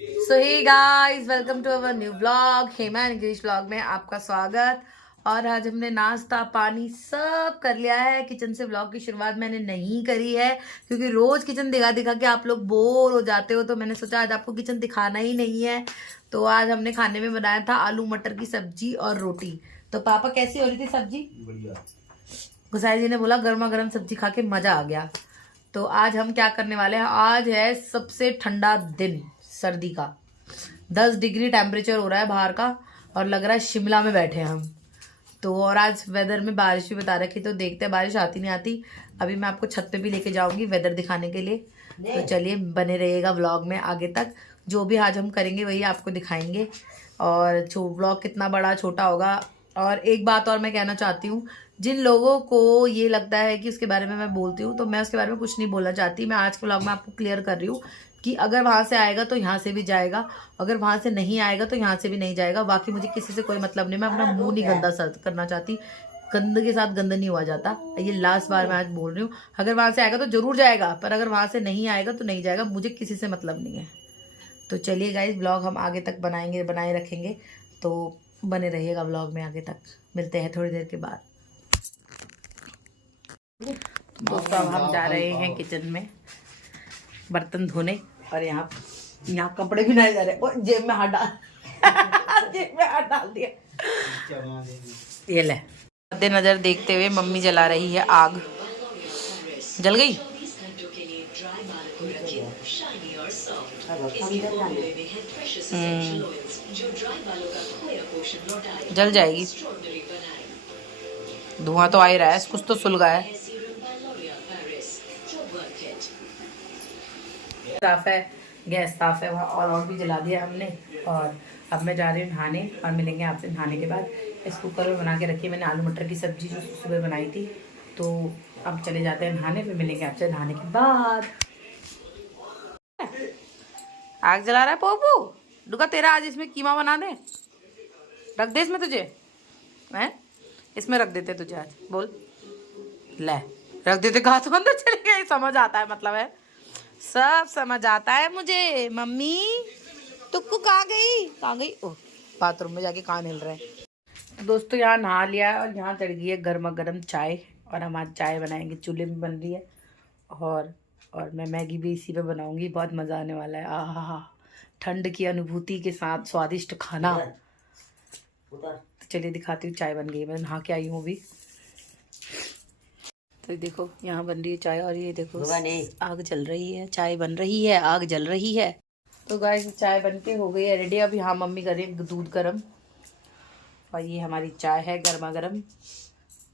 So hey guys, welcome to our new blog. Hema English blog में आपका स्वागत। और आज हमने नाश्ता पानी सब कर लिया है। किचन से ब्लॉग की शुरुआत मैंने नहीं करी है क्योंकि रोज किचन दिखा दिखा के आप लोग बोर हो जाते हो, तो मैंने सोचा आज आपको किचन दिखाना ही नहीं है। तो आज हमने खाने में बनाया था आलू मटर की सब्जी और रोटी। तो पापा कैसी हो रही थी सब्जी? बढ़िया। गुसाई जी ने बोला गर्मा गर्म सब्जी खा के मजा आ गया। तो आज हम क्या करने वाले हैं, आज है सबसे ठंडा दिन सर्दी का। 10 डिग्री टेम्परेचर हो रहा है बाहर का और लग रहा है शिमला में बैठे हैं हम तो। और आज वेदर में बारिश भी बता रखी, तो देखते हैं बारिश आती नहीं आती। अभी मैं आपको छत पे भी लेके जाऊंगी वेदर दिखाने के लिए। तो चलिए बने रहिएगा व्लॉग में आगे तक। जो भी आज हम करेंगे वही आपको दिखाएंगे। और व्लॉग कितना बड़ा छोटा होगा। और एक बात और मैं कहना चाहती हूँ, जिन लोगों को ये लगता है कि उसके बारे में मैं बोलती हूँ, तो मैं उसके बारे में कुछ नहीं बोलना चाहती। मैं आज के व्लॉग में आपको क्लियर कर रही हूँ कि अगर वहाँ से आएगा तो यहाँ से भी जाएगा, अगर वहाँ से नहीं आएगा तो यहाँ से भी नहीं जाएगा। बाकी मुझे किसी से कोई मतलब नहीं, मैं अपना मुंह नहीं गंदा करना चाहती। गंद के साथ गंद नहीं हुआ जाता। ये लास्ट बार मैं आज बोल रही हूँ, अगर वहाँ से आएगा तो जरूर जाएगा, पर अगर वहाँ से नहीं आएगा तो नहीं जाएगा। मुझे किसी से मतलब नहीं है। तो चलिए गाइस, ब्लॉग हम आगे तक बनाए रखेंगे, तो बने रहिएगा ब्लॉग में आगे तक। मिलते हैं थोड़ी देर के बाद। दोस्तों अब हम जा रहे हैं किचन में बर्तन धोने। और यहाँ कपड़े भी नहीं जा रहे। ओ, जेब में हाथ डाल जेब में हाथ डाल दिया। ये ले, मद्देनजर देखते हुए मम्मी जला रही है आग। जल गई? जल जाएगी। धुआं तो आ ही रहा है, कुछ तो सुलगा है। साफ है, गैस साफ है, वहाँ और भी जला दिया हमने। और अब मैं जा रही हूँ नहाने और मिलेंगे आपसे नहाने के बाद। इस कुकर में बना के रखी मैंने आलू मटर की सब्जी जो सुबह बनाई थी। तो अब चले जाते हैं नहाने, फिर मिलेंगे आपसे नहाने के बाद। आग जला रहा है पोपू। रुका, तेरा आज इसमें कीमा बना दे। रख दे इसमें तुझे, हैं? इसमें रख देते तुझे आज। बोल ले, रख देते। कहा तो अंदर चले गए। समझ आता है, मतलब है सब समझ आता है मुझे। मम्मी टुक्कू कहाँ गई? ओह, बाथरूम में जाके कान हिल रहे हैं। तो दोस्तों यहाँ नहा लिया और यहाँ चढ़ गई है गर्मा गर्म चाय। और हम आज चाय बनाएंगे, चूल्हे में बन रही है। और मैं मैगी भी इसी पे बनाऊंगी। बहुत मज़ा आने वाला है। आहा, ठंड की अनुभूति के साथ स्वादिष्ट खाना। तो चलिए दिखाती हूँ, चाय बन गई। मैं नहा के आई हूँ अभी। तो देखो यहाँ बन रही है चाय और ये देखो आग जल रही है, चाय बन रही है, आग जल रही है। तो गाइस चाय बन के हो गई है रेडी। अब यहाँ मम्मी कर रही है दूध गर्म और ये हमारी चाय है गर्मा गर्म।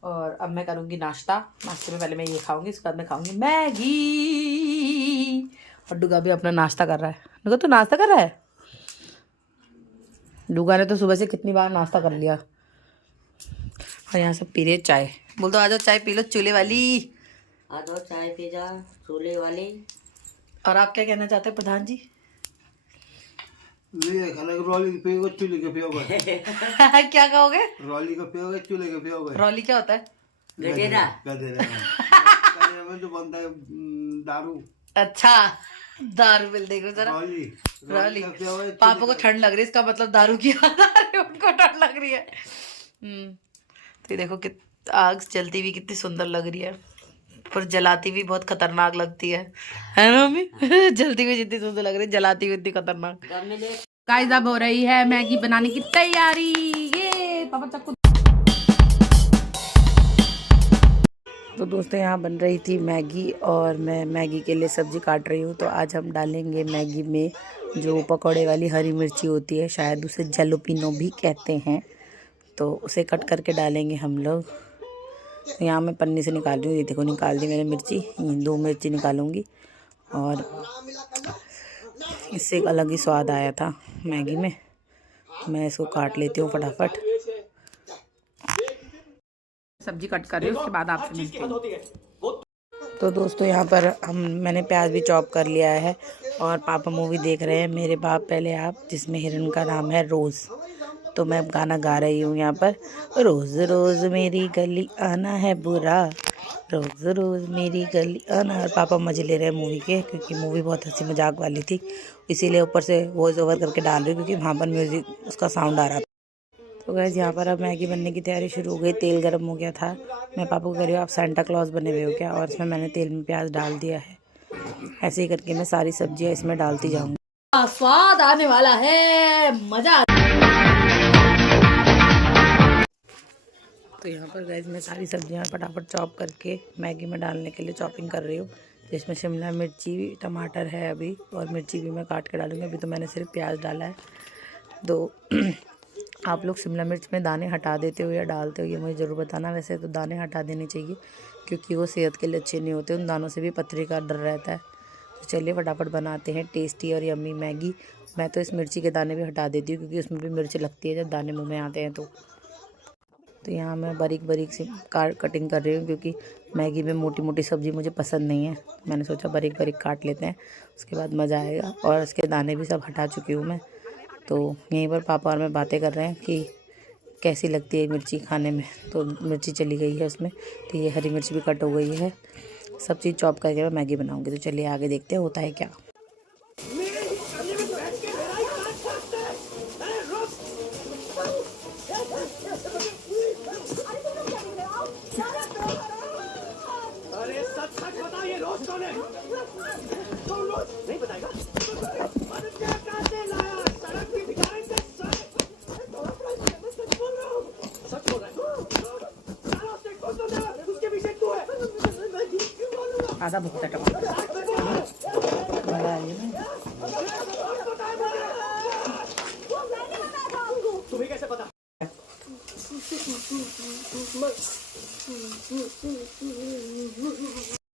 और अब मैं करूँगी नाश्ता। नाश्ते में पहले मैं ये खाऊंगी, उसके बाद मैं खाऊंगी मैगी। और डुगा भी अपना नाश्ता कर रहा है। डुगा तो नाश्ता कर रहा है। डुगा ने तो सुबह से कितनी बार नाश्ता कर लिया। और यहाँ सब पी रहे चाय। बोल दो आ जाओ चाय पी लो चूल्हे वाली। आ जाओ चाय पी जा चूल्हे वाली। और आप क्या कहना चाहते हैं प्रधान जी? क्या कहोगे? रॉली का पियोगे चूल्हे का पियोगे? रॉली क्या होता है? गधेरा में तो बनता है दारू। अच्छा, दारू मिल देखो जरा। रॉली पापा को ठंड लग रही है, इसका मतलब दारू की याद आ रही है, उनको ठंड लग रही है। तो ये देखो कि आग जलती हुई कितनी सुंदर लग रही है, पर जलाती हुई बहुत खतरनाक लगती है ना मम्मी? जलती हुई जितनी सुंदर लग रही है, जलाती हुई इतनी खतरनाक। गाइस अब हो रही है मैगी बनाने की तैयारी। ये पापा चक्कू। तो दोस्तों यहाँ बन रही थी मैगी और मैं मैगी के लिए सब्जी काट रही हूँ। तो आज हम डालेंगे मैगी में जो पकौड़े वाली हरी मिर्ची होती है, शायद उसे जैलोपिनो भी कहते हैं, तो उसे कट करके डालेंगे हम लोग। तो यहाँ मैं पन्नी से निकाल रही हूँ। ये देखो निकाल दी मैंने मिर्ची, 2 मिर्ची निकालूंगी। और इससे एक अलग ही स्वाद आया था मैगी में। मैं इसको काट लेती हूँ फटाफट। सब्जी कट कर रही हूँ, उसके बाद आपसे मिलती हूँ। तो दोस्तों यहाँ पर मैंने प्याज भी चॉप कर लिया है और पापा मूवी देख रहे हैं मेरे बाप पहले आप, जिसमें हिरन का नाम है रोज़। तो मैं गाना गा रही हूँ यहाँ पर। रोज़ रोज़ मेरी गली आना है बुरा, रोज़ रोज़ मेरी गली आना। और पापा मज़े ले रहे हैं मूवी के, क्योंकि मूवी बहुत हंसी मजाक वाली थी, इसीलिए ऊपर से वॉइस ओवर करके डाल रही हूँ, क्योंकि वहाँ पर म्यूज़िक उसका साउंड आ रहा था। तो गैस यहाँ पर अब मैगी बनने की तैयारी शुरू हो गई। तेल गर्म हो गया था। मैं पापा को कह रही हूँ आप सेंटा क्लॉज बने हुए हो क्या। और इसमें मैंने तेल में प्याज डाल दिया है। ऐसे ही करके मैं सारी सब्जियाँ इसमें डालती जाऊँगी। स्वाद आने वाला है, मज़ा। तो यहाँ पर गैस मैं सारी सब्जियाँ फटाफट चॉप करके मैगी में डालने के लिए चॉपिंग कर रही हूँ, जिसमें शिमला मिर्ची, टमाटर है अभी, और मिर्ची भी मैं काट के डालूँगी। अभी तो मैंने सिर्फ प्याज डाला है। तो आप लोग शिमला मिर्च में दाने हटा देते हो या डालते हो, ये मुझे ज़रूर बताना। वैसे तो दाने हटा देने चाहिए, क्योंकि वो सेहत के लिए अच्छे नहीं होते, उन दानों से भी पथरी का डर रहता है। तो चलिए फटाफट बनाते हैं टेस्टी और यम्मी मैगी। मैं तो इस मिर्ची के दाने भी हटा देती हूँ, क्योंकि उसमें भी मिर्च लगती है जब दाने मुँह में आते हैं। तो यहाँ मैं बारीक बारीक सी कटिंग कर रही हूँ, क्योंकि मैगी में मोटी मोटी सब्ज़ी मुझे पसंद नहीं है। मैंने सोचा बारीक बारीक काट लेते हैं, उसके बाद मज़ा आएगा। और इसके दाने भी सब हटा चुकी हूँ मैं। तो यहीं पर पापा और मैं बातें कर रहे हैं कि कैसी लगती है मिर्ची खाने में। तो मिर्ची चली गई है उसमें, तो ये हरी मिर्च भी कट हो गई है। सब चीज़ चॉप करके मैं मैगी बनाऊँगी। तो चलिए आगे देखते हैं होता है क्या। नहीं बताएगा। सच बोल रहा है, उसके पीछे तू है। आधा बहुत है टमाटर, बड़ा है ना। तुम्हें कैसे पता?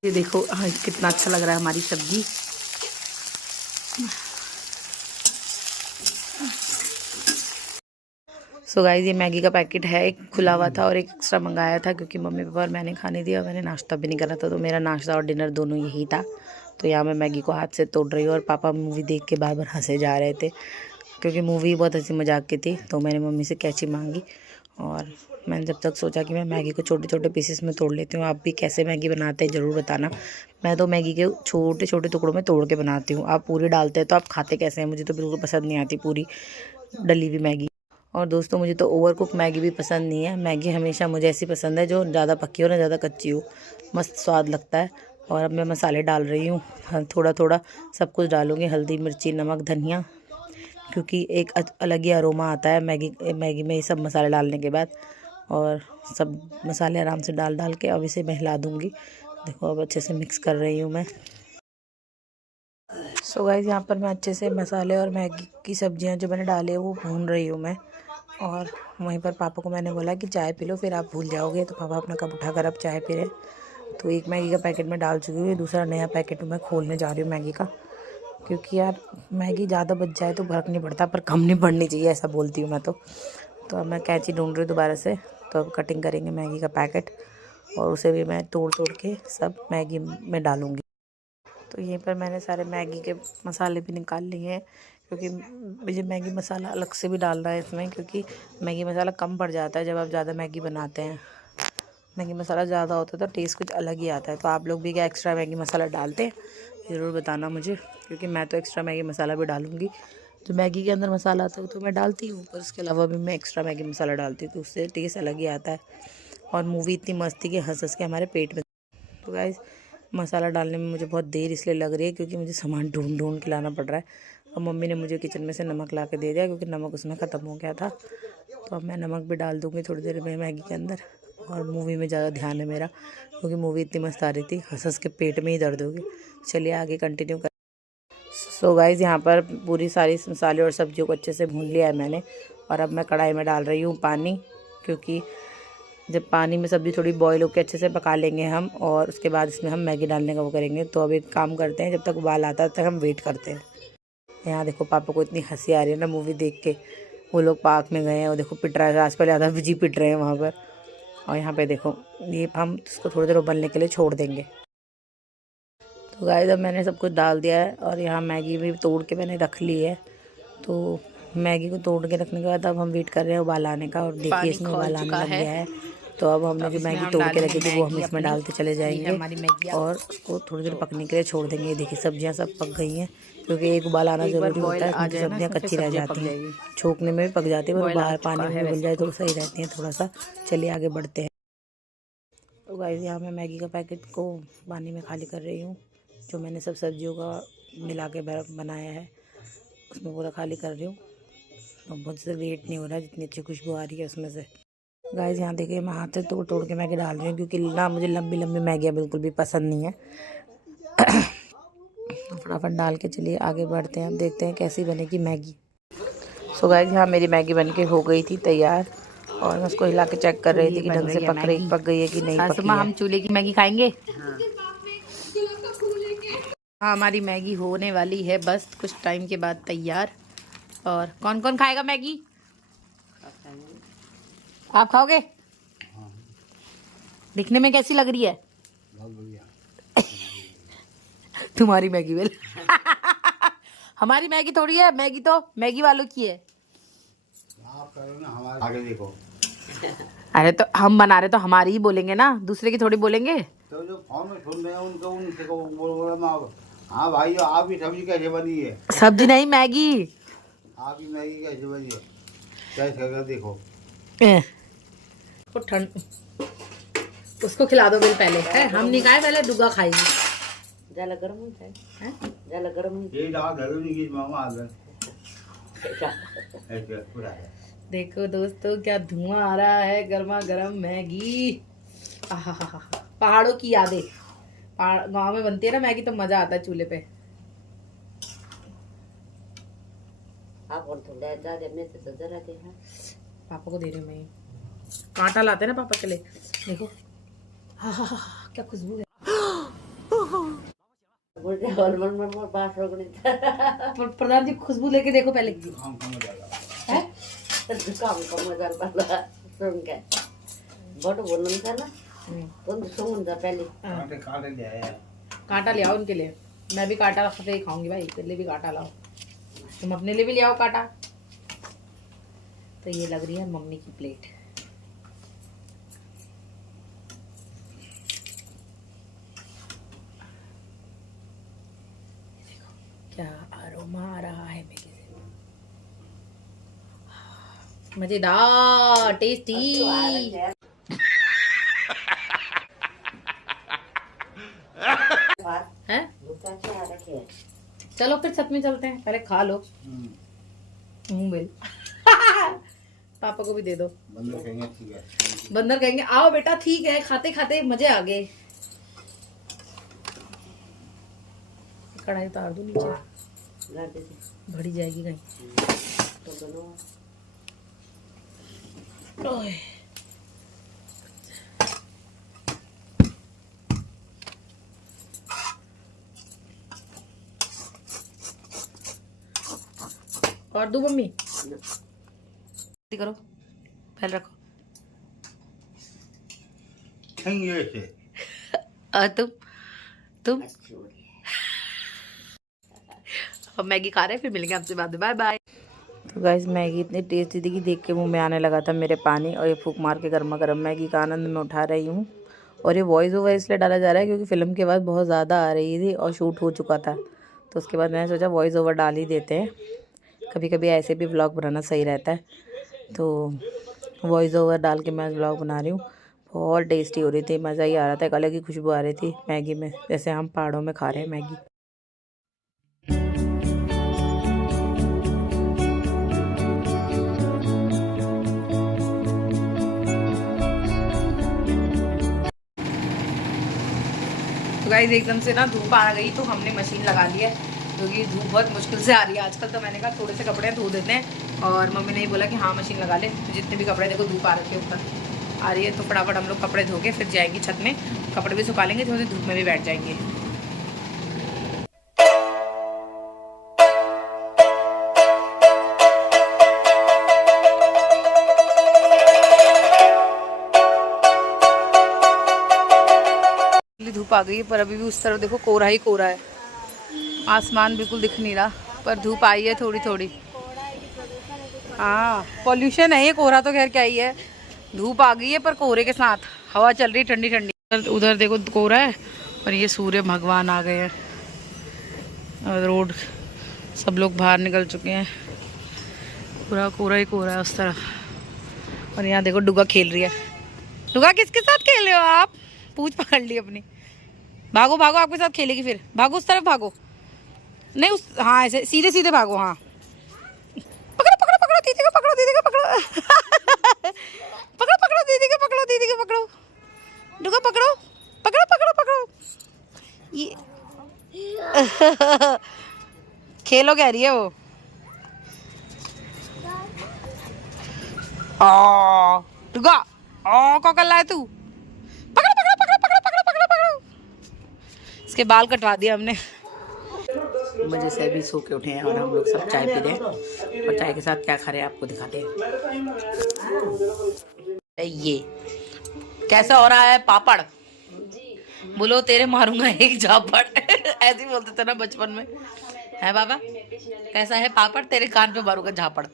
ये देखो कितना अच्छा लग रहा है हमारी सब्जी। सो गाइस ये मैगी का पैकेट है, एक खुला हुआ था और एक एक्स्ट्रा मंगाया था, क्योंकि मम्मी पापा और मैंने खाने दिया। मैंने नाश्ता भी नहीं करा था, तो मेरा नाश्ता और डिनर दोनों यही था। तो यहाँ मैं मैगी को हाथ से तोड़ रही हूँ, और पापा मूवी देख के बार बार हंसे जा रहे थे, क्योंकि मूवी बहुत हंसी मजाक की थी। तो मैंने मम्मी से कैंची मांगी, और मैंने जब तक सोचा कि मैं मैगी को छोटे छोटे पीसेस में तोड़ लेती हूँ। आप भी कैसे मैगी बनाते हैं ज़रूर बताना। मैं तो मैगी के छोटे छोटे टुकड़ों में तोड़ के बनाती हूँ। आप पूरी डालते हैं तो आप खाते कैसे हैं? मुझे तो बिल्कुल पसंद नहीं आती पूरी डली हुई मैगी। और दोस्तों मुझे तो ओवर कुक मैगी भी पसंद नहीं है। मैगी हमेशा मुझे ऐसी पसंद है जो ज़्यादा पकी हो ना ज़्यादा कच्ची हो, मस्त स्वाद लगता है। और अब मैं मसाले डाल रही हूँ, थोड़ा थोड़ा सब कुछ डालूँगी, हल्दी, मिर्ची, नमक, धनिया, क्योंकि एक अलग ही अरोमा आता है मैगी में ये सब मसाले डालने के बाद। और सब मसाले आराम से डाल के अब इसे मैं हिला दूँगी। देखो अब अच्छे से मिक्स कर रही हूँ मैं। सो गाइस यहाँ पर मैं अच्छे से मसाले और मैगी की सब्जियाँ जो मैंने डाली है वो भून रही हूँ मैं। और वहीं पर पापा को मैंने बोला कि चाय पी लो, फिर आप भूल जाओगे। तो पापा अपना कप उठाकर अब चाय पी रहे। तो एक मैगी का पैकेट में डाल चुकी हूँ, दूसरा नया पैकेट मैं खोलने जा रही हूँ मैगी का, क्योंकि यार मैगी ज़्यादा बच जाए तो फर्क नहीं पड़ता, पर कम नहीं पड़नी चाहिए, ऐसा बोलती हूँ मैं तो। अब मैं कैंची ढूंढ रही हूँ दोबारा से। तो अब कटिंग करेंगे मैगी का पैकेट, और उसे भी मैं तोड़ के सब मैगी में डालूँगी। तो यहीं पर मैंने सारे मैगी के मसाले भी निकाल लिए हैं, क्योंकि मुझे मैगी मसाला अलग से भी डालना है इसमें, क्योंकि मैगी मसाला कम पड़ जाता है जब आप ज़्यादा मैगी बनाते हैं। मैगी मसाला ज़्यादा होता है तो टेस्ट कुछ अलग ही आता है। तो आप लोग भी क्या एक्स्ट्रा मैगी मसाला डालते हैं ज़रूर बताना मुझे, क्योंकि मैं तो एक्स्ट्रा मैगी मसाला भी डालूँगी। जो मैगी के अंदर मसाला आता है वो तो मैं डालती हूँ, पर उसके अलावा भी मैं एक्स्ट्रा मैगी मसाला डालती हूँ, तो उससे टेस्ट अलग ही आता है। और मूवी इतनी मस्त थी कि हंस के हमारे पेट में। तो गाइस मसाला डालने में मुझे बहुत देर इसलिए लग रही है, क्योंकि मुझे सामान ढूंढ के लाना पड़ रहा है। और मम्मी ने मुझे किचन में से नमक ला के दे दिया, क्योंकि नमक उसमें ख़त्म हो गया था। तो अब मैं नमक भी डाल दूँगी थोड़ी देर में मैगी के अंदर। और मूवी में ज़्यादा ध्यान है मेरा, क्योंकि मूवी इतनी मस्त आ रही थी, हंस के पेट में ही दर्द होगी। चलिए आगे कंटिन्यू कर। सो गाइस यहाँ पर पूरी सारी मसाले और सब्जियों को अच्छे से भून लिया है मैंने। और अब मैं कढ़ाई में डाल रही हूँ पानी, क्योंकि जब पानी में सब्ज़ी थोड़ी बॉईल होकर अच्छे से पका लेंगे हम, और उसके बाद इसमें हम मैगी डालने का वो करेंगे। तो अब एक काम करते हैं, जब तक उबाल आता है तब तक हम वेट करते हैं। यहाँ देखो पापा को इतनी हंसी आ रही है ना मूवी देख के। वो लोग पार्क में गए हैं, वो देखो पिट रहा है, आज पहले आधा बिजी पिट रहे हैं वहाँ पर। और यहाँ पे देखो ये हम इसको थोड़ी देर उबलने के लिए छोड़ देंगे। तो गाइस अब मैंने सब कुछ डाल दिया है, और यहाँ मैगी भी तोड़ के मैंने रख ली है। तो मैगी को तोड़ के रखने के बाद अब हम वेट कर रहे हैं उबाल आने का। और देखिए इसमें उबाल आने लग गया है। तो अब हमने जो मैगी तोड़ के रखी थी वो हम इसमें डालते चले जाएंगे और उसको थोड़ी देर पकने के लिए छोड़ देंगे। देखिए सब्जियां सब पक गई हैं, क्योंकि एक उबाल आना जरूरी होता है, क्योंकि सब्जियां कच्ची रह जाती हैं, छोंकने में भी पक जाती है, पर बाहर पानी में उबल जाए तो सही रहती हैं थोड़ा सा। चलिए आगे बढ़ते हैं। तो गाइस यहाँ मैं मैगी का पैकेट को पानी में खाली कर रही हूँ। जो मैंने सब सब्जियों का मिला के बनाया है उसमें पूरा खाली कर रही हूँ। तो मुझसे वेट नहीं हो रहा, जितनी अच्छी खुशबू आ रही है उसमें से। गाइस यहाँ देखिए मैं हाथ से तोड़ तोड़ के मैगी डाल रही हूँ, क्योंकि ना मुझे लंबी लंबी मैगियाँ बिल्कुल भी पसंद नहीं है। फटाफट डाल के चलिए आगे बढ़ते हैं, देखते हैं कैसी बनेगी मैगी। सो गाइस यहाँ मेरी मैगी बन के हो गई थी तैयार, और मैं उसको हिला के चेक कर रही थी कि ढंग से पक गई है कि नहीं पकी है। हम चूल्हे की मैगी खाएंगे। हाँ हमारी मैगी होने वाली है बस कुछ टाइम के बाद तैयार। और कौन कौन खाएगा मैगी? आप खाओगे? दिखने में कैसी लग रही है? बहुत बढ़िया। तुम्हारी मैगी वेल हमारी मैगी थोड़ी है, मैगी तो मैगी वालों की है। आप करो ना, हमारे आगे देखो। अरे तो हम बना रहे तो हमारी ही बोलेंगे ना, दूसरे की थोड़ी बोलेंगे। तो जो फोन में सुन रहे हैं उनको उनसे को बोल हाँ भाई आपकी सब्जी कैसे बनी है? सब्जी नहीं मैगी। आपकी मैगी कैसे बनी है? कैसे करके देखो। ठंड उसको खिला दो बिल पहले है, हम नहीं खाए, पहले डुगा खाएगी। ज्यादा गर्म होता है, ज्यादा गर्म नहीं। ये डाल घरों की मामा आ गए ऐसे पूरा है। देखो दोस्तों क्या धुआं आ रहा है, गर्मा गर्म मैगी। आहा पहाड़ों की यादें। पहाड़ गाँव में बनती है ना मैगी तो मजा आता है चूल्हे पे। आप और थोड़ा ज्यादा में से सजा रहते हैं। पापा को दे रही हूँ मैं, कांटा लाते हैं ना पापा के लिए। देखो हाँ क्या खुशबू है। प्रधान जी खुशबू लेके देखो पहले। जुकाम का मजा लगा है जुकाम का मजा लगा सुन के। बट बोलना था ना तो सुन जा पहले। कांटे काटे ले आया। कांटा ले आओ उनके लिए, मैं भी कांटा से ही खाऊंगी भाई, तेरे लिए भी कांटा लाओ, तुम अपने लिए भी ले आओ कांटा। तो ये लग रही है मम्मी की प्लेट। क्या अरोमा आ रहा है मैगी से, मजेदार टेस्टी। है चलो फिर छत में चलते हैं, पहले खा लो। मुंह बेल पापा को भी दे दो। बंदर कहेंगे ठीक है। बंदर कहेंगे आओ बेटा ठीक है, खाते खाते मजे आ गए। कढ़ाई उतार दो नीचे, भरी जाएगी कहीं। ओए और दो मम्मी करो, पहले रखो। खाएंगे ऐसे। तुम अब मैगी खा रहे हैं, फिर मिलेंगे आपसे बाद में। Bye bye. तो गाइस मैगी इतनी टेस्टी थी कि देख के मुंह में आने लगा था मेरे पानी, और ये फूंक मार के गर्मा गर्म मैगी का आनंद मैं उठा रही हूँ। और ये वॉइस ओवर इसलिए डाला जा रहा है क्योंकि फ़िल्म के बाद बहुत ज़्यादा आ रही थी और शूट हो चुका था, तो उसके बाद मैंने सोचा वॉइस ओवर डाल ही देते हैं। कभी कभी ऐसे भी व्लॉग बनाना सही रहता है, तो वॉइस ओवर डाल के मैं व्लॉग बना रही हूँ। बहुत टेस्टी हो रही थी, मज़ा ही आ रहा था, एक अलग ही खुशबू आ रही थी मैगी में, जैसे हम पहाड़ों में खा रहे हैं मैगी। तो गाइस एकदम से ना धूप आ गई तो हमने मशीन लगा ली है, क्योंकि धूप बहुत मुश्किल से आ रही है आजकल। तो मैंने कहा थोड़े से कपड़े धो देते हैं, और मम्मी ने ही बोला कि हाँ मशीन लगा ले। तो जितने भी कपड़े देखो धूप आ रखी है ऊपर आ रही है, तो फटाफट हम लोग कपड़े धो के फिर जाएंगे छत में, कपड़े भी सुखा लेंगे, थोड़ी धूप में भी बैठ जाएंगे। धूप आ गई है, पर अभी भी उस तरफ देखो कोहरा ही कोहरा है, आसमान बिल्कुल दिख नहीं रहा, पर धूप आई है थोड़ी थोड़ी। हाँ पॉल्यूशन है ये, कोहरा तो खैर क्या ही है, धूप आ गई है पर कोहरे के साथ हवा चल रही ठंडी ठंडी। उधर देखो कोहरा है और ये सूर्य भगवान आ गए हैं और रोड सब लोग बाहर निकल चुके हैं, पूरा कोहरा ही कोहरा है उस तरफ। और यहाँ देखो डुगा खेल रही है। डुगा किसके साथ खेल रहे हो आप? पूंछ पकड़ ली अपनी। भागो भागो, आपके साथ खेलेगी फिर, भागो उस तरफ भागो। नहीं उस, हाँ ऐसे सीधे सीधे भागो। हाँ पकड़ो पकड़ो पकड़ो दीदी को, पकड़ो दीदी को पकड़ो पकड़ो पकड़ो दीदी को, पकड़ो दीदी को पकड़ो, डुगा पकड़ो पकड़ो पकड़ो पकड़ो। ये खेलो कह रही है वो। डुगा क्या कर रहा है तू? पकड़ो पकड़ो पकड़ो पकड़ो पकड़ो पकड़ो पकड़ो। इसके बाल कटवा दिए हमने। मजे से अभी सो के उठे हैं और हम लोग सब चाय पी रहे हैं और चाय के साथ क्या खा रहे हैं आपको दिखाते हैं। ये कैसा हो रहा है पापड़? बोलो तेरे मारूंगा एक झापड़ ऐसे ही बोलते थे ना बचपन में, है बाबा? कैसा है पापड़? तेरे कान पे मारूंगा झापड़।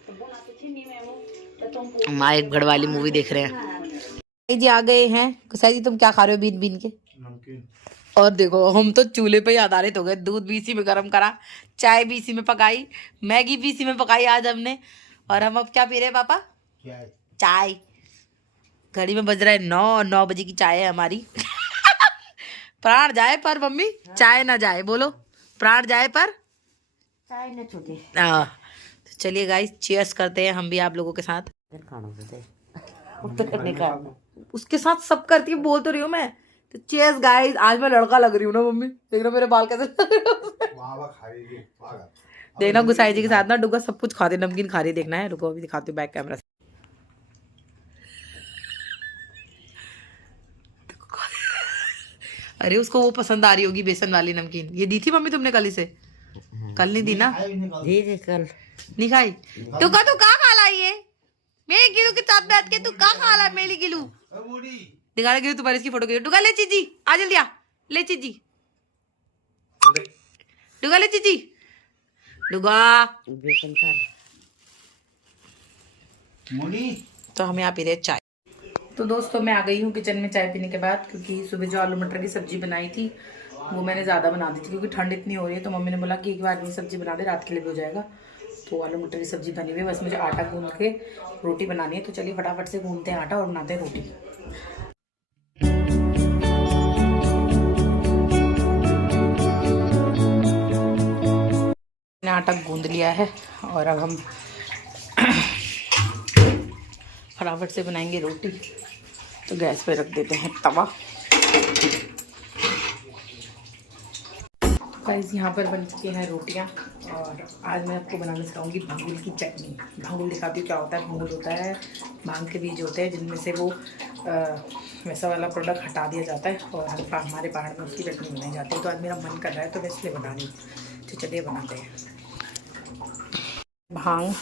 माँ एक गढ़वाली मूवी देख रहे हैं जी। आ गए हैं गुसाई जी, तुम क्या खा रहे हो बीन बीन के? और देखो हम तो चूल्हे पे ही आधारित हो गए। दूध भी इसी में गर्म करा, चाय भी इसी में पकाई, मैगी भी इसी में पकाई आज हमने। और हम अब क्या पी रहे हैं पापा? चाय। घड़ी में बज रहा है 9 बजे की चाय है हमारी प्राण जाए पर मम्मी चाय ना जाए, बोलो प्राण जाए पर चाय न छूटे। तो चलिए गाइस चीयर्स करते हैं हम भी आप लोगों के साथ। उसके साथ सब करती है, बोल तो रही हूँ मैं। तो चीयर्स गाइस। आज मैं लड़का लग रही हूँ ना मम्मी, देख रहे मेरे बाल कैसे देखना गुसाई जी के साथ ना डुगा सब कुछ खाते, नमकीन खा रही देखना है। रुको अभी दिखाती हूँ बैक कैमरा से। अरे उसको वो पसंद आ रही होगी बेसन वाली नमकीन। ये दी थी मम्मी तुमने कल इसे? कल नहीं दी ना? धीरे कल नहीं खाई? तू का खा ला ये मेरे गिलू के साथ बैठ के? तू का खा ला मेरी गिलू? दिखा रहा गिलू तुम्हारी इसकी फोटो। डुगा ले चीजी, आ जल्दी आ, ले चीजी, डुगा ले चीजी, डुगा। तो हम यहाँ पी रहे चाय। तो दोस्तों मैं आ गई हूँ किचन में चाय पीने के बाद, क्योंकि सुबह जो आलू मटर की सब्जी बनाई थी वो मैंने ज़्यादा बना दी थी, क्योंकि ठंड इतनी हो रही है। तो मम्मी ने बोला कि एक बार में सब्जी बना दे, रात के लिए भी हो जाएगा। तो आलू मटर की सब्जी बनी हुई है, बस मुझे आटा गूंद के रोटी बनानी है। तो चलिए फटाफट से गूंदते हैं आटा और बनाते हैं रोटी। मैंने आटा गूंद लिया है और अब हम फटाफट से बनाएंगे रोटी। तो गैस पे रख देते हैं तवा। गाइस यहाँ पर बन चुकी हैं रोटियाँ और आज मैं आपको बनाना सिखाऊंगी भांगुल की चटनी। भांगुल दिखाती हूँ क्या होता है। भांगुल होता है भांग के बीज होते हैं जिनमें से वो वैसा वाला प्रोडक्ट हटा दिया जाता है और हमारे पहाड़ में उसकी चटनी बनाई जाती है। तो आज मेरा मन कर रहा है तो मैं इसलिए बना रही हूँ। तो चलिए बनाते हैं। भांग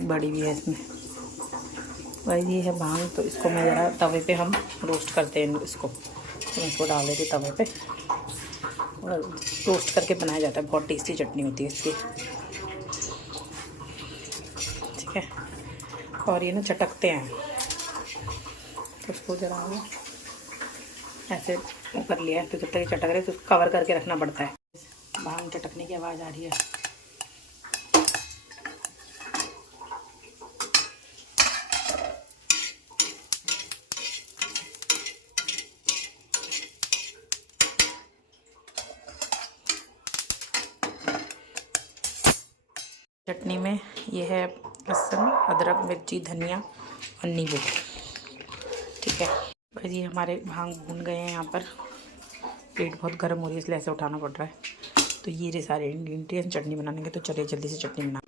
बड़ी भी है इसमें, भाई ये है भांग। तो इसको मैं ज़रा तवे पे हम रोस्ट करते हैं इसको। तो मैं इसको डाल देती तवे पे और रोस्ट करके बनाया जाता है। बहुत टेस्टी चटनी होती है इसकी, ठीक है। और ये ना चटकते हैं, तो उसको ज़रा ऐसे कर लिया है। तो जब तक ये चटक रहे तो उसको कवर करके रखना पड़ता है। भांग चटकने की आवाज़ आ रही है। चटनी में ये है लहसुन, अदरक, मिर्ची, धनिया और नींबू, ठीक है। बस ये हमारे भांग भून गए हैं। यहाँ पर प्लेट बहुत गर्म हो रही है इसलिए ऐसे उठाना पड़ रहा है। तो ये रहे सारे इंग्रेडिएंट्स चटनी बनाने के। तो चलिए जल्दी से चटनी बना।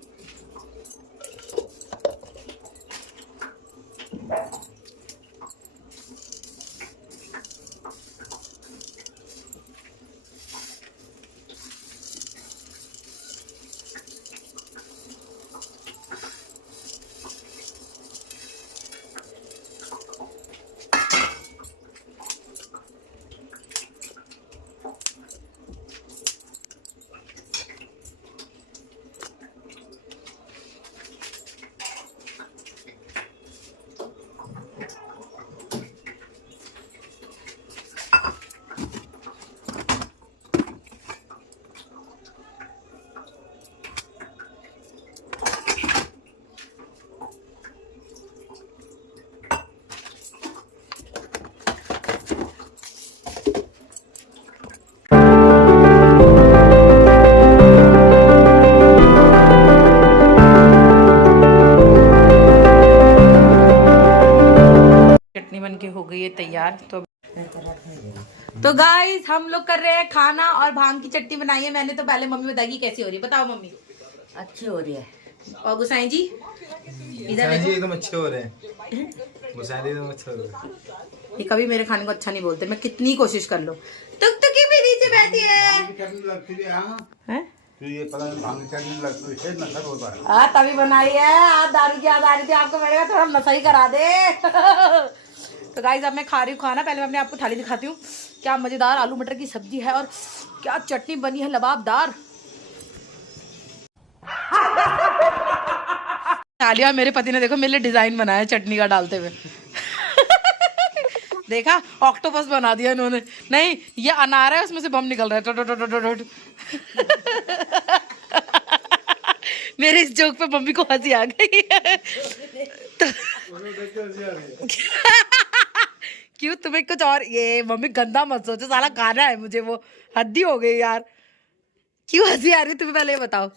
बनके हो गई है तैयार। तो गाइस हम लोग कर रहे हैं खाना और भांग की चटनी बनाई है मैंने। तो पहले मम्मी बताएगी कैसी हो रही है, बताओ मम्मी। अच्छी हो रही है। और गुसाई जी इधर देखो। एकदम अच्छे हो रहे हैं, गुसाई एकदम अच्छे हो रहे हैं। ये कभी मेरे खाने को अच्छा नहीं बोलते, मैं कितनी कोशिश कर लूं। टुकटुकी भी नीचे बैठी है। भांग की चटनी लगती है हाँ। हैं? तो ये पता नहीं भांग की चटनी लगती है नशा होता है। हाँ तभी बनाई है। आप दारू की याद आ रही थी आपको, मैंने कहा थोड़ा नशा ही करा दे। तो गाइस अब मैं खा रही हूँ खाना। पहले मैं अपने आपको थाली दिखाती हूँ। क्या मजेदार आलू मटर की सब्जी है और क्या चटनी बनी है लबाबदार। आलिया मेरे पति ने देखो मेरे लिए डिजाइन बनाया चटनी का डालते हुए। देखा ऑक्टोपस बना दिया इन्होंने। नहीं ये अनार है, उसमें से बम निकल रहा है। टो टो टो टो टो। मेरे इस जोक पे मम्मी को हंसी आ गई। तो क्यों तुम्हें कुछ और ये मम्मी गंदा मत सोचो, साला गाना है मुझे वो, हद्दी हो गई यार। क्यों हंसी आ रही है तुम्हें पहले ये बताओ।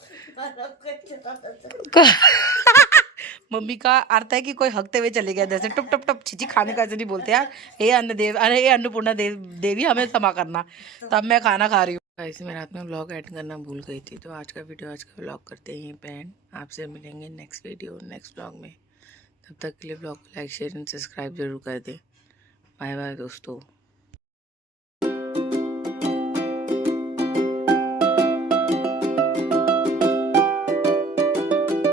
मम्मी का अर्थ है कि कोई हकते हुए चले गया जैसे टुप टप टप छिची खाने का ऐसे नहीं बोलते यार। हे अन्न देव, अरे हे अन्नपूर्णा देवी हमें क्षमा करना। तब मैं खाना खा रही हूँ। ऐसे मैं रात में व्लॉग ऐड करना भूल गई थी, तो आज का व्लॉग करते ही पेन। आपसे मिलेंगे नेक्स्ट व्लॉग में। तब तक के लिए व्लॉग को लाइक शेयर एंड सब्सक्राइब जरूर कर दें। बाय बाय दोस्तों।